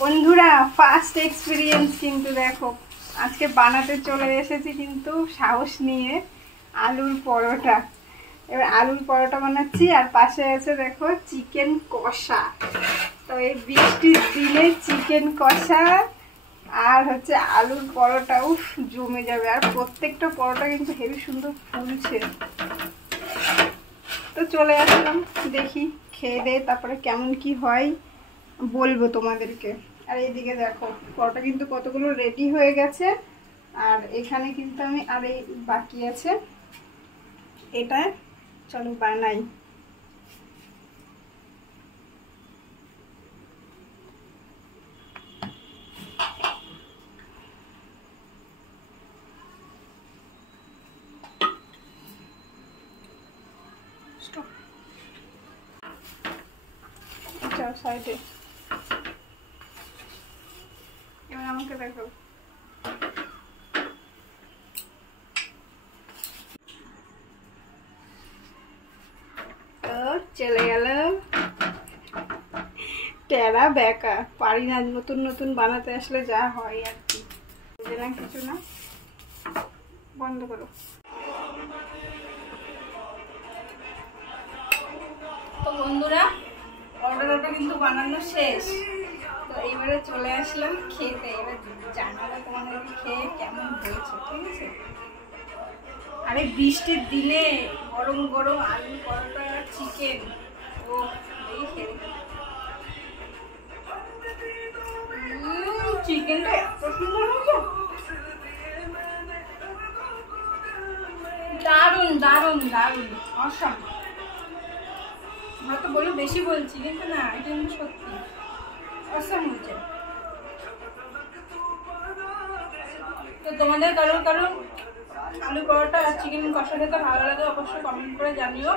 বন্ধুরা first experience কিন্তু দেখো আজকে বানাতে চলে এসেছি কিন্তু সাহস নিয়ে আলুর পরোটা। এবার আলুর পরোটা বানাচ্ছি আর পাশে আছে দেখো চিকেন কষা। তো এই বৃষ্টির দিনে চিকেন কষা আর হচ্ছে আলুর পরোটা উফ জমে যাবে। আর প্রত্যেকটা পরোটা কিন্তু হেবি সুন্দর ফুলছে। তো চলে আসলাম, দেখি খেয়ে দে তারপরে কেমন কি হয় বলবো তোমাদেরকে। আর এইদিকে দেখো পরোটা কিন্তু কতগুলো রেডি হয়ে গেছে। আর এখানে কিন্তু আমি আর এই বাকি আছে, এটা চলো বানাই। সাইডে এবার আমাকে দেখো চলে গেল টেরা বেকা। পারি না, নতুন নতুন বানাতে আসলে যা হয় আর কি, না কিছু না। বন্ধ করো। তো বন্ধুরা অর্ডারটা কিন্তু বানানো শেষ। তো এইবারে চলে আসলাম খেতে। এবার জানাবো তোমাদেরকে খেয়ে কেমন হয়েছে, ঠিক আছে? আরে বৃষ্টির দিনে গরম গরম আলু পরোটা চিকেন, ও এই খেয়ে চিকেনটা এত সুন্দর হয়েছে, দারুণ দারুণ দারুণ অসাম। হয়তো বলো বেশি বলছি কিন্তু না, এটা কিন্তু সত্যি অসাম হয়েছে। তো তোমাদের কারোর আলু পরোটা আর চিকেন কষা খেতে ভালো লাগে অবশ্যই কমেন্ট করে জানিও।